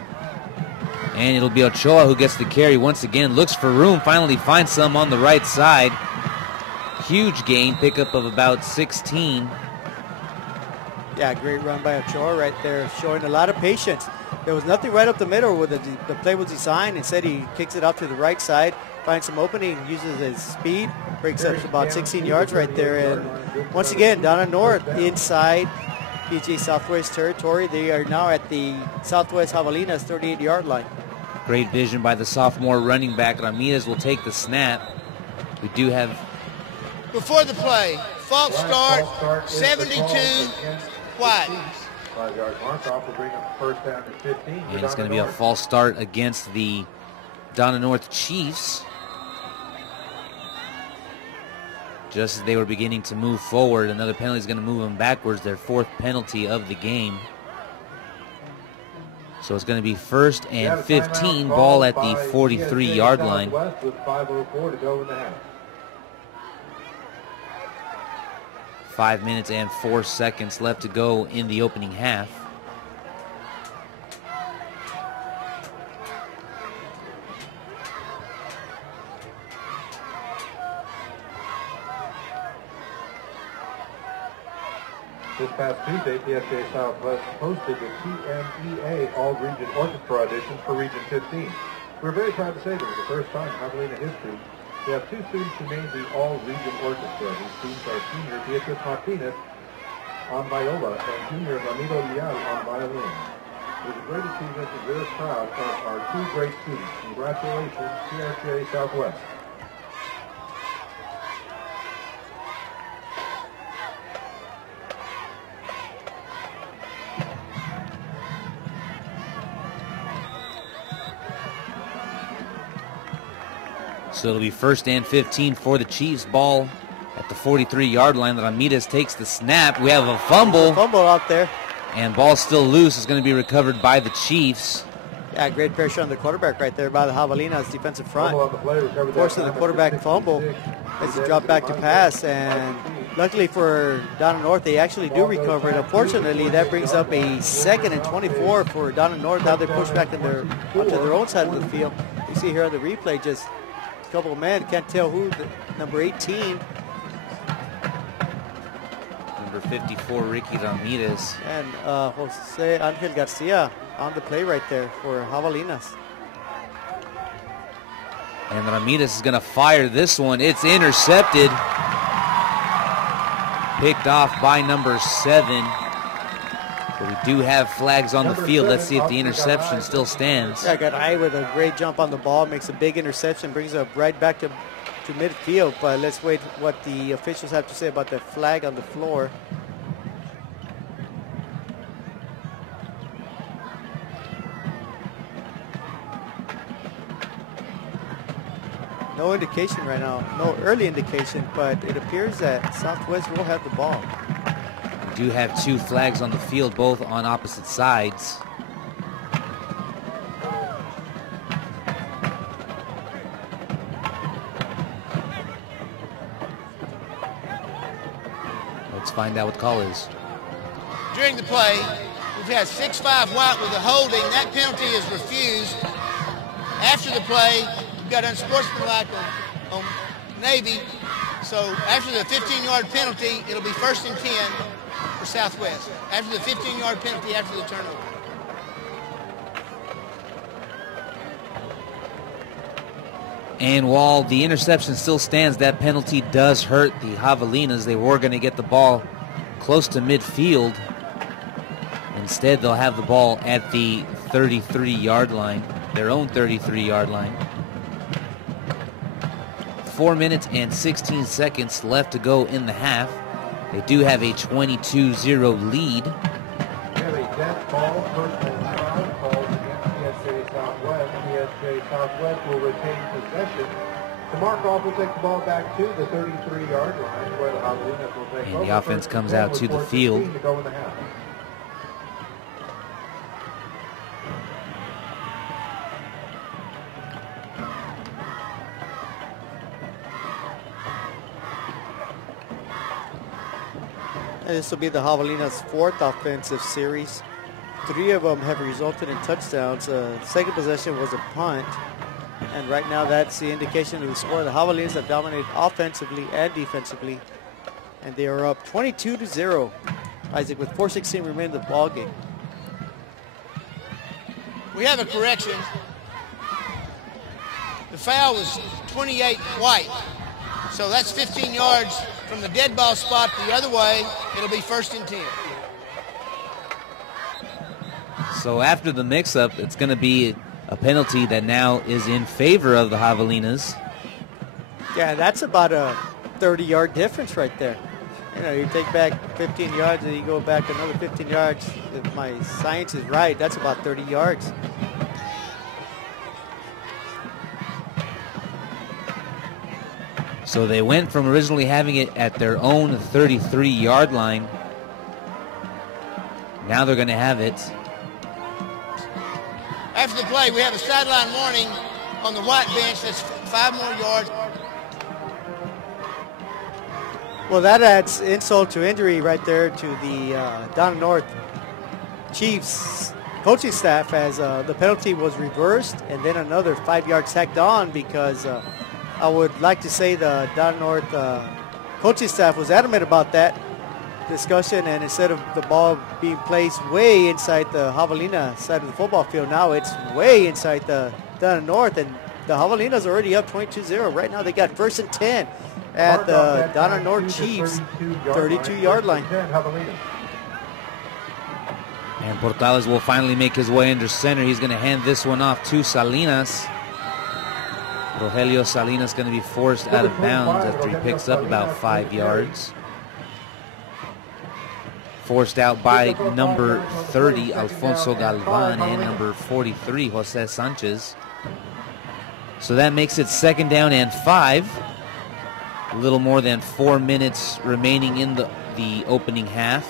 And it'll be Ochoa who gets the carry once again. Looks for room, finally finds some on the right side. Huge gain, pickup of about 16. Yeah, great run by Ochoa right there, showing a lot of patience. There was nothing right up the middle where the play was designed. Instead, he kicks it out to the right side, finds some opening, uses his speed, breaks up to about 16 yards right there. And once again, Donna North inside PSJA Southwest territory. They are now at the Southwest Javelinas 38-yard line. Great vision by the sophomore running back. Ramirez will take the snap. We do have... Before the play, false start, 72, White. 5-yard mark-off will bring up first down to 15. And it's going to be a false start against the Donna North Chiefs. Just as they were beginning to move forward, another penalty is going to move them backwards, their 4th penalty of the game. So it's going to be 1st and 15, ball at the 43-yard line. With 5:04 to go in the half. 5 minutes and 4 seconds left to go in the opening half. This past Tuesday, PSJA Southwest hosted the TMEA All-Region Orchestra auditions for Region 15. We're very proud to say that for the first time in Javelina history, We have two students who made the all-region orchestra. These students are senior Beatriz Martinez on viola and junior Ramiro Leal on violin. It was a great achievement and we're proud of our two great students. Congratulations, PSJA Southwest. So it'll be 1st and 15 for the Chiefs. Ball at the 43-yard line. Ramirez takes the snap. We have a fumble. Fumble out there. And ball still loose. Is going to be recovered by the Chiefs. Yeah, great pressure on the quarterback right there by the Javelinas defensive front. Forcing Forcing the quarterback fumble as he dropped back to pass. And luckily for Donna North, they actually do recover it. Unfortunately, that brings up a 2nd and 24 for Donna North. Now they push back onto their own side of the field. You see here on the replay, just a couple of men, can't tell who, number 18. Number 54, Ricky Ramirez. And Jose Angel Garcia on the play right there for Javelinas. And Ramirez is going to fire this one. It's intercepted. Picked off by number 7. But we do have flags on the field. Let's see if the interception still stands. Yeah, got Eye with a great jump on the ball, makes a big interception, brings it up right back to midfield. But let's wait what the officials have to say about the flag on the floor. No indication right now, no early indication, but it appears that Southwest will have the ball. We do have 2 flags on the field, both on opposite sides. Let's find out what the call is. During the play, we've had 6-5 white with a holding. That penalty is refused. After the play, we've got unsportsmanlike on Navy. So after the 15-yard penalty, it'll be 1st and 10 for Southwest. After the 15-yard penalty, after the turnover. And while the interception still stands, that penalty does hurt the Javelinas. They were going to get the ball close to midfield. Instead, they'll have the ball at the 33-yard line, their own 33-yard line. 4 minutes and 16 seconds left to go in the half. They do have a 22-0 lead. We have a dead ball, personal foul called against PSJA Southwest. PSJA Southwest will retain possession. The Markov will take the ball back to the 33-yard line where the Javelinas will take over. And the offense comes out to the field. To go in the half. And this will be the Javelinas' 4th offensive series. 3 of them have resulted in touchdowns. Second possession was a punt. And right now that's the indication of the score. The Javelinas have dominated offensively and defensively. And they are up 22-0. Isaac, with 4:16 remaining in the ball game. We have a correction. The foul was 28 white. So that's 15 yards from the dead ball spot the other way. It'll be 1st and 10. So after the mix-up, it's going to be a penalty that now is in favor of the Javelinas. Yeah, that's about a 30-yard difference right there. You know, you take back 15 yards and you go back another 15 yards. If my science is right, that's about 30 yards. So they went from originally having it at their own 33-yard line. Now they're going to have it. After the play, we have a sideline warning on the white bench. That's 5 more yards. Well, that adds insult to injury right there to the Donna North Chiefs coaching staff, as the penalty was reversed and then another 5-yard tacked on, because I would like to say the Donna North coaching staff was adamant about that discussion, and instead of the ball being placed way inside the Javelina side of the football field, now it's way inside the Donna North, and the Javelinas are already up 22-0. Right now they got 1st and 10 at the Donna North Chiefs 32-yard line. And Portales will finally make his way under center. He's going to hand this one off to Salinas. Rogelio Salinas going to be forced out of bounds after he picks up about 5 yards. Forced out by number 30, Alfonso Galvan, and number 43, Jose Sanchez. So that makes it 2nd down and 5. A little more than 4 minutes remaining in the opening half.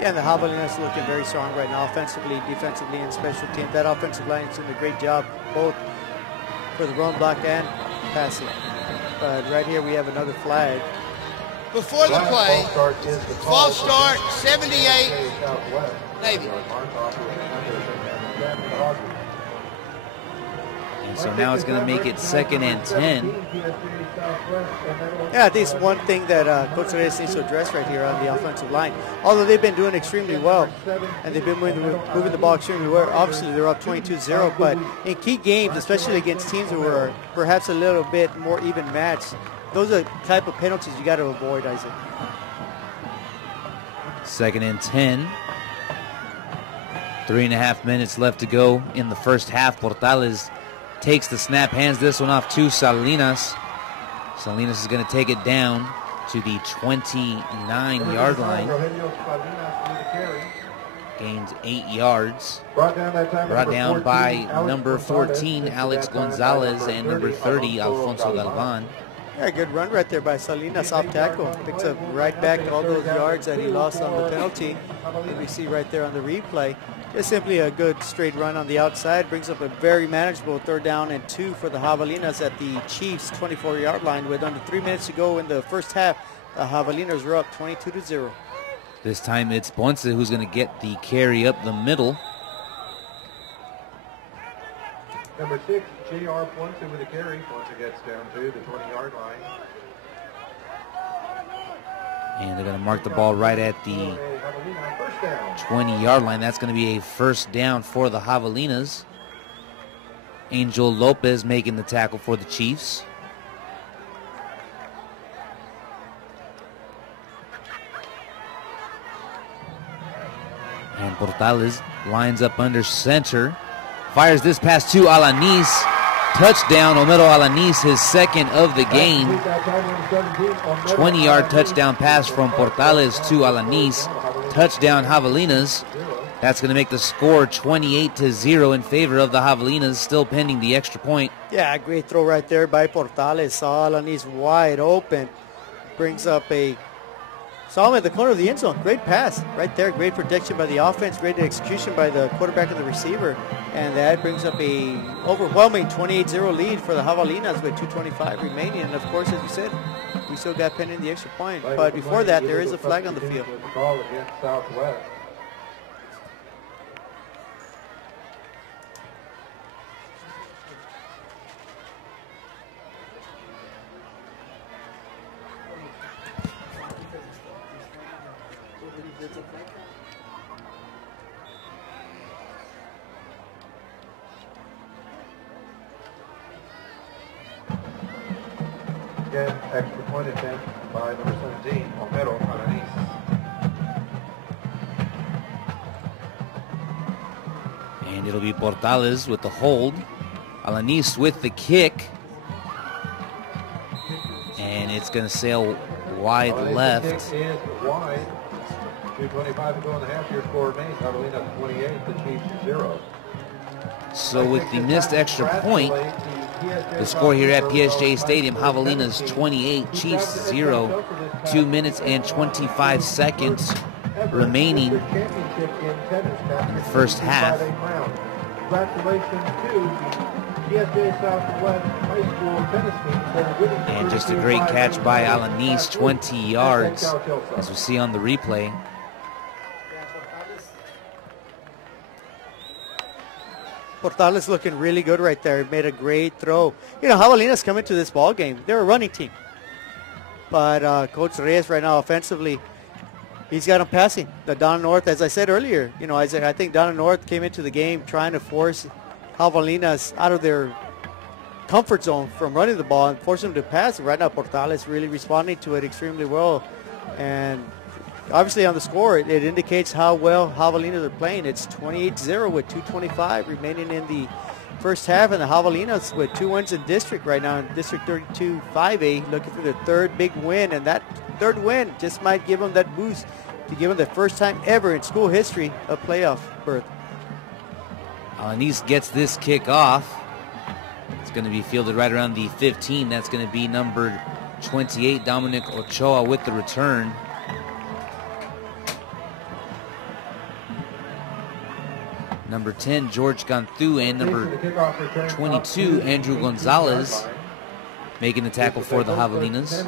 Yeah, and the Javelinas looking very strong right now, offensively, defensively, and special team. That offensive line is doing a great job, both for the run block and passing. But right here we have another flag. Before the play, false start, 78, Navy. And so now it's going to make it 2nd and 10. Yeah, I think it's one thing that Coach Reyes needs to address right here on the offensive line. Although they've been doing extremely well, and they've been moving the ball extremely well. Obviously, they're up 22-0, but in key games, especially against teams who are perhaps a little bit more even matched, those are the type of penalties you got to avoid, Isaac. 2nd and 10. 3.5 minutes left to go in the first half. Portales takes the snap, hands this one off to Salinas. Salinas is going to take it down to the 29-yard line. Gains 8 yards. Brought down by number 14, Alex Gonzalez, and number 30, Alfonso Galvan. Yeah, good run right there by Salinas off tackle. Picks up right back all those yards that he lost on the penalty. And we see right there on the replay. Just simply a good straight run on the outside. Brings up a very manageable 3rd down and 2 for the Javelinas at the Chiefs' 24-yard line. With under 3 minutes to go in the first half, the Javelinas are up 22-0. This time it's Ponce who's going to get the carry up the middle. Number 6, J.R. Ponce with a carry. Ponce gets down to the 20-yard line. And they're going to mark the ball right at the 20-yard line. That's going to be a 1st down for the Javelinas. Angel Lopez making the tackle for the Chiefs. And Portales lines up under center. Fires this pass to Alanis. Touchdown, Homero Alanis, his 2nd of the game. 20-yard touchdown pass from Portales to Alanis. Touchdown Javelinas. That's going to make the score 28-0 in favor of the Javelinas, still pending the extra point. Yeah, great throw right there by Portales. Saw Alanis wide open. Brings up saw him at the corner of the end zone. Great pass right there. Great protection by the offense. Great execution by the quarterback and the receiver. And that brings up a overwhelming 28-0 lead for the Javelinas with 2:25 remaining. And, of course, as you said, we still got pending the extra point. But before that, there is a flag on the field. Call against Southwest. Again, extra point attempt by number 17, Homero Alanis. And it'll be Portales with the hold. Alanis with the kick. And it's going to sail wide left. Kick is wide. 2:25 to go in the half. Your score remains Javelinas 28, the Chiefs 0. So with the missed extra point, the score here at PSJA Stadium, Javelinas 28, Chiefs 0. 2 minutes and 25 seconds remaining in the first half. Congratulations to PSJA Southwest High School tennis team for winning. And just a great catch by Alanis, 20 yards, as we see on the replay. Portales looking really good right there. Made a great throw. You know, Javelinas coming to this ball game. They're a running team. But Coach Reyes right now offensively, he's got them passing. The Donna North, as I said earlier, you know, I think Donna North came into the game trying to force Javelinas out of their comfort zone from running the ball and forcing them to pass. And right now, Portales really responding to it extremely well. And obviously on the score, it indicates how well Javelinas are playing. It's 28-0 with 2:25 remaining in the first half, and the Javelinas with 2 wins in district right now in District 32 5A, looking for their third big win, and that third win just might give them that boost to give them the first time ever in school history a playoff berth. Alanis gets this kick off. It's going to be fielded right around the 15. That's going to be number 28, Dominic Ochoa, with the return. Number 10, George Ganthu, and number 22, Andrew Gonzalez, making the tackle for the Javelinas.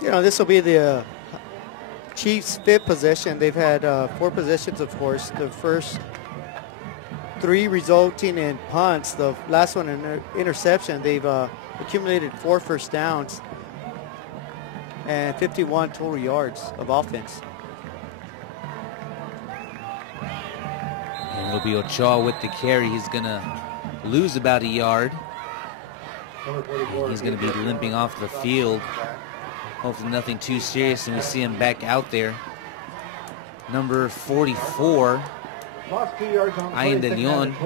You know, this will be the Chiefs' fifth possession. They've had 4 possessions, of course. The first 3 resulting in punts. The last one, an interception. They've accumulated 4 first downs and 51 total yards of offense. And it'll be Ochoa with the carry. He's going to lose about a yard. He's going to be limping off the field. Hopefully nothing too serious, and we see him back out there. Number 44, Ayn de Leon.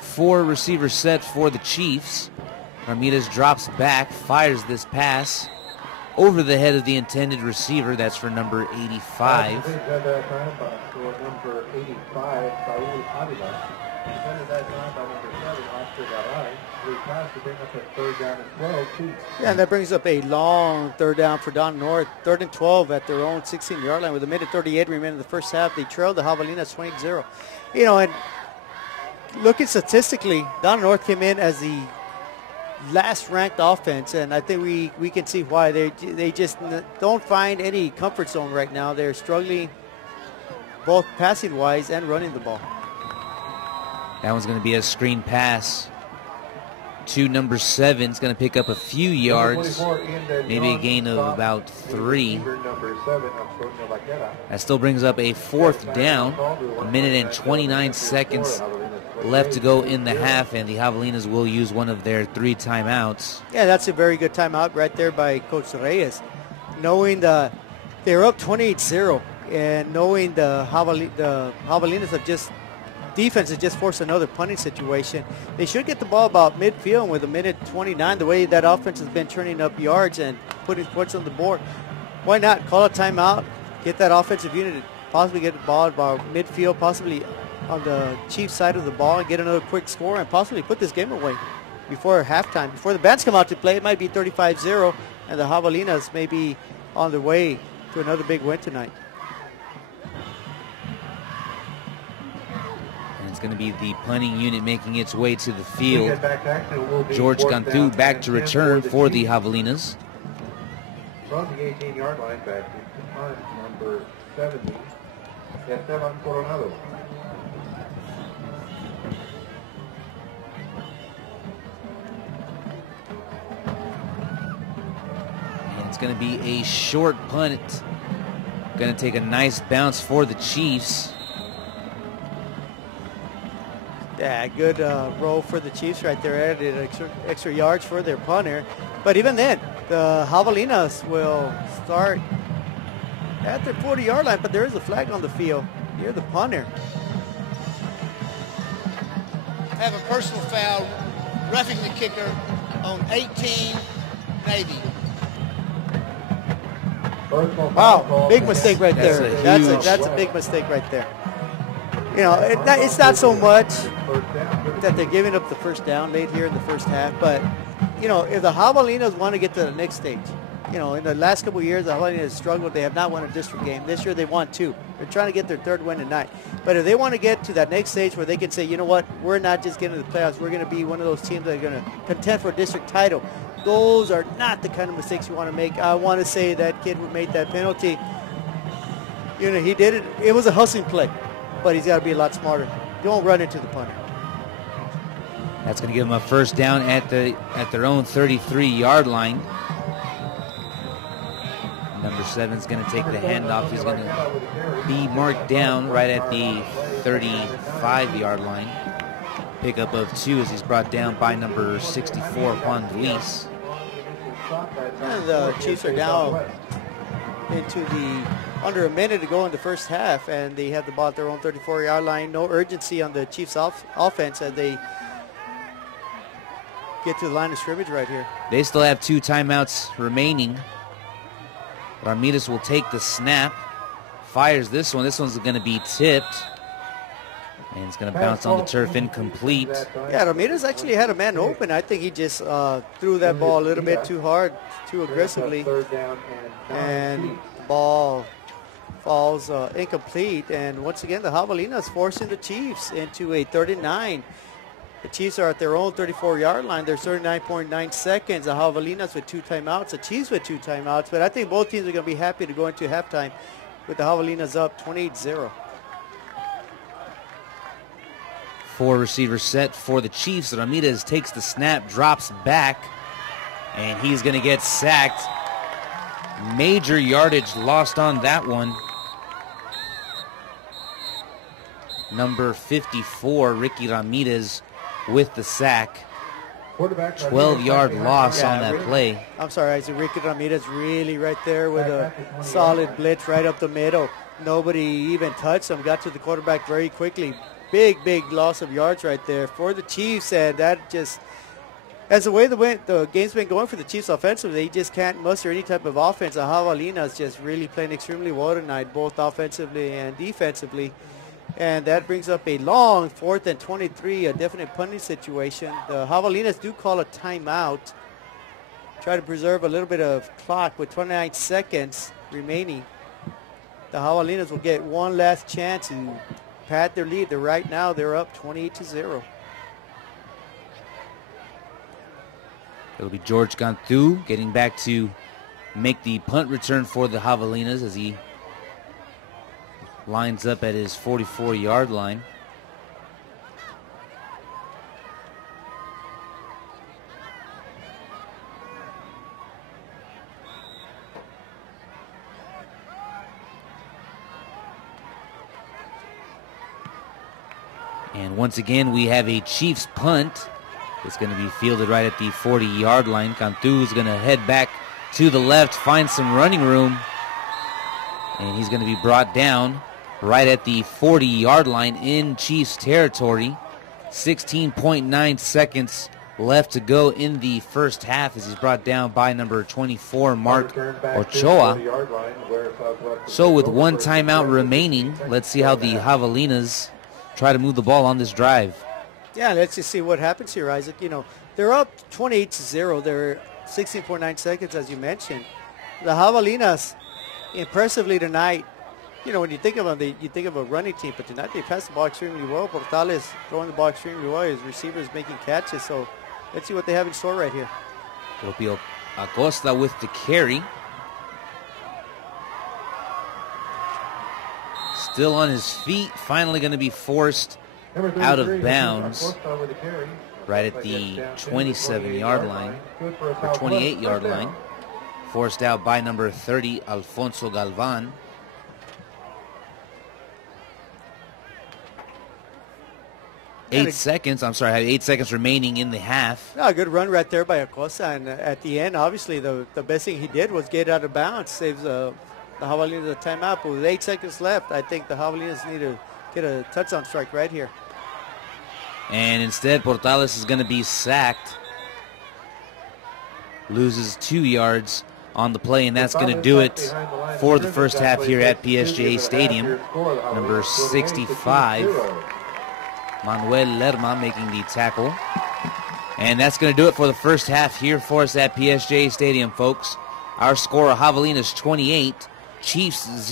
Four receiver set for the Chiefs. Ramirez drops back, fires this pass over the head of the intended receiver. That's for number 85. Yeah, and that brings up a long third down for Donna North. 3rd and 12 at their own 16-yard line with a minute 38 remaining in the first half. They trailed the Javelinas 20-0. You know, and looking statistically, Donna North came in as the last ranked offense, and I think we can see why. They just don't find any comfort zone right now. They're struggling both passing wise and running the ball. That one's going to be a screen pass to number 7. It's going to pick up a few yards, maybe a gain of about 3. That still brings up a 4th down. A minute and 29 seconds left to go in the half, and the Javelinas will use one of their 3 timeouts. Yeah, that's a very good timeout right there by Coach Reyes. Knowing they're up 28-0, and knowing the Javelinas have just, defense has just forced another punting situation. They should get the ball about midfield, and with a minute 29, the way that offense has been turning up yards and putting points on the board, why not call a timeout, get that offensive unit, possibly get the ball about midfield, possibly on the Chiefs side of the ball, and get another quick score and possibly put this game away before halftime. Before the bands come out to play, it might be 35-0, and the Javelinas may be on their way to another big win tonight. And it's going to be the punting unit making its way to the field. George Ganthu back to return for the Javelinas. From the 18-yard line back to punt number 70, Esteban Coronado. It's going to be a short punt. Going to take a nice bounce for the Chiefs. Yeah, good roll for the Chiefs right there. Added extra yards for their punter. But even then, the Javelinas will start at their 40-yard line, but there is a flag on the field near the punter. Have a personal foul, roughing the kicker on 18 Navy. Wow, big mistake right there. That's a big mistake right there. You know, it's not so much that they're giving up the first down late here in the first half, but, you know, if the Javelinas want to get to the next stage, you know, in the last couple of years, the Javelinas struggled. They have not won a district game. This year they won 2. They're trying to get their 3rd win tonight. But if they want to get to that next stage where they can say, you know what, we're not just getting to the playoffs, we're going to be one of those teams that are going to contend for a district title. Those are not the kind of mistakes you want to make. I want to say that kid who made that penalty, you know, he did it. It was a hustling play. but he's got to be a lot smarter. Don't run into the punter. That's going to give them a first down at their own 33-yard line. Number 7 is going to take the handoff. He's going to be marked down right at the 35-yard line. Pickup of 2 as he's brought down by number 64, Juan Luis. And the Chiefs are down into the under a minute to go in the first half, and they have the ball at their own 34-yard line. No urgency on the Chiefs offense as they get to the line of scrimmage right here. They still have 2 timeouts remaining. Ramirez will take the snap, fires this one. This one's going to be tipped, and it's going to bounce on the turf, incomplete. Yeah, Ramirez actually had a man open. I think he just threw that ball a little bit too hard, too aggressively, and the ball falls incomplete. And once again, the Javelinas forcing the Chiefs into a 39. The Chiefs are at their own 34-yard line. There's 39.9 seconds. The Javelinas with 2 timeouts. The Chiefs with 2 timeouts. But I think both teams are going to be happy to go into halftime with the Javelinas up 28-0. 4 receivers set for the Chiefs. Ramirez takes the snap, drops back, and he's going to get sacked. Major yardage lost on that one. Number 54, Ricky Ramirez, with the sack. 12-yard loss on that play. I'm sorry, Isaac. Ricky Ramirez really right there with a solid blitz right up the middle. Nobody even touched him. Got to the quarterback very quickly. Big loss of yards right there for the Chiefs, and that just, as the way the game's been going for the Chiefs offensively, they just can't muster any type of offense. The Javelinas just really playing extremely well tonight, both offensively and defensively. And that brings up a long 4th and 23, a definite punting situation. The Javelinas do call a timeout. Try to preserve a little bit of clock with 29 seconds remaining. The Javelinas will get one last chance to pad their lead. Right now they're up 28-0. It'll be George Gantu getting back to make the punt return for the Javelinas as he lines up at his 44-yard line. And once again, we have a Chiefs punt. It's going to be fielded right at the 40-yard line. Cantu is going to head back to the left, find some running room, and he's going to be brought down right at the 40-yard line in Chiefs territory. 16.9 seconds left to go in the first half as he's brought down by number 24, Mark Ochoa. So with 1 timeout remaining, let's see how the Javelinas try to move the ball on this drive. Yeah, let's just see what happens here, Isaac. You know, they're up 28-0. They're 16.9 seconds, as you mentioned. The Javelinas, impressively tonight, you know, when you think of them, you think of a running team, but tonight they passed the ball extremely well. Portales throwing the ball extremely well. His receivers making catches. So let's see what they have in store right here. It'll be Acosta with the carry. Still on his feet. Finally going to be forced out of bounds right at the 27-yard line, or 28-yard line. Forced out by number 30, Alfonso Galvan. 8 seconds remaining in the half. No, a good run right there by Acosta, and at the end, obviously, the best thing he did was get out of bounds, saves the Javelinas a timeout. But with 8 seconds left, I think the Javelinas need to get a touchdown strike right here. And instead, Portales is going to be sacked. Loses 2 yards on the play, and that's going to do it for the first half here at PSJA Stadium. Number 65, Manuel Lerma making the tackle. And that's going to do it for the first half here for us at PSJA Stadium, folks. Our score, Javelinas 28, Chiefs 0.